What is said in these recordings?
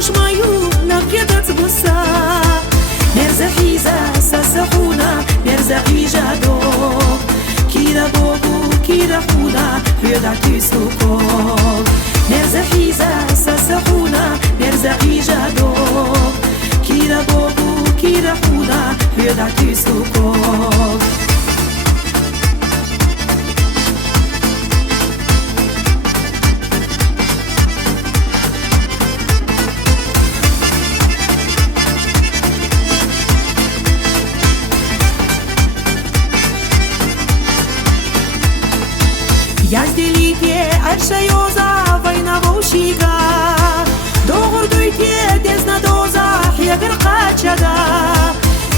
شمايو نقيدة بصا مرزا حيزة ساسخونا مرزا عيجادو كيرا بوبو كيرا خونا حيودا تيسوكو مرزا حيزة ساسخونا مرزا عيجادو كيرا بوبو كيرا خونا حيودا تيسوكو Я сделите аршайоза война вошига Догурдуйте дезна доза хьягр қачада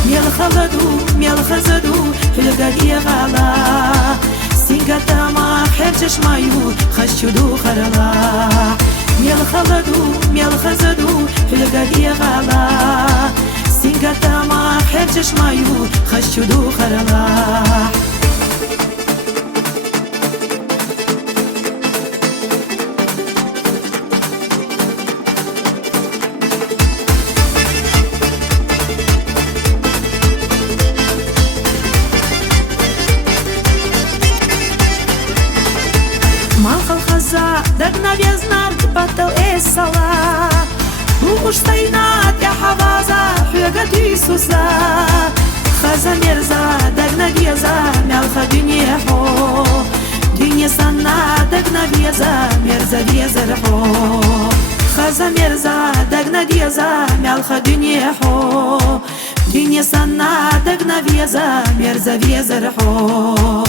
Мел хазаду хилгаги гала Сингатама херчешмаю хашчуду харала Мел хазаду хилгаги гала Сингатама херчешмаю хашчуду харала Малхал хаза дагна везнард батал эссала Уштайнат я хаваза хюга тюсуза Хаза мерза дагна веза мялха дюнехо Дюне санна дагна веза мерза везерхо Хаза мерза дагна веза мялха дюнехо Дюне санна дагна веза мерза везерхо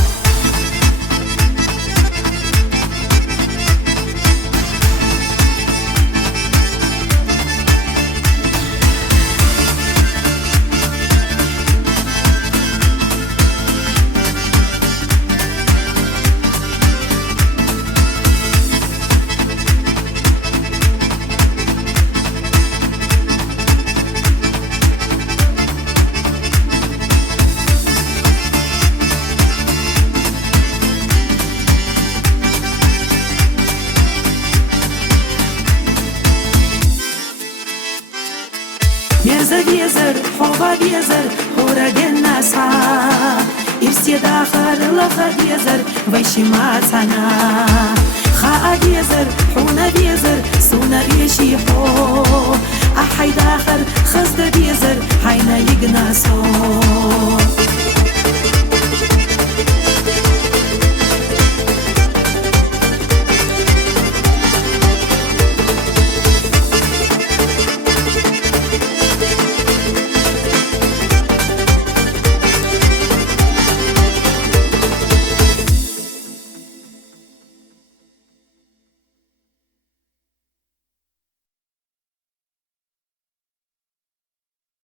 Мерза везер, хова везер, хора деннаса Ирсе дахар лаха везер, вайшима цана Хаа везер, хуна везер, суна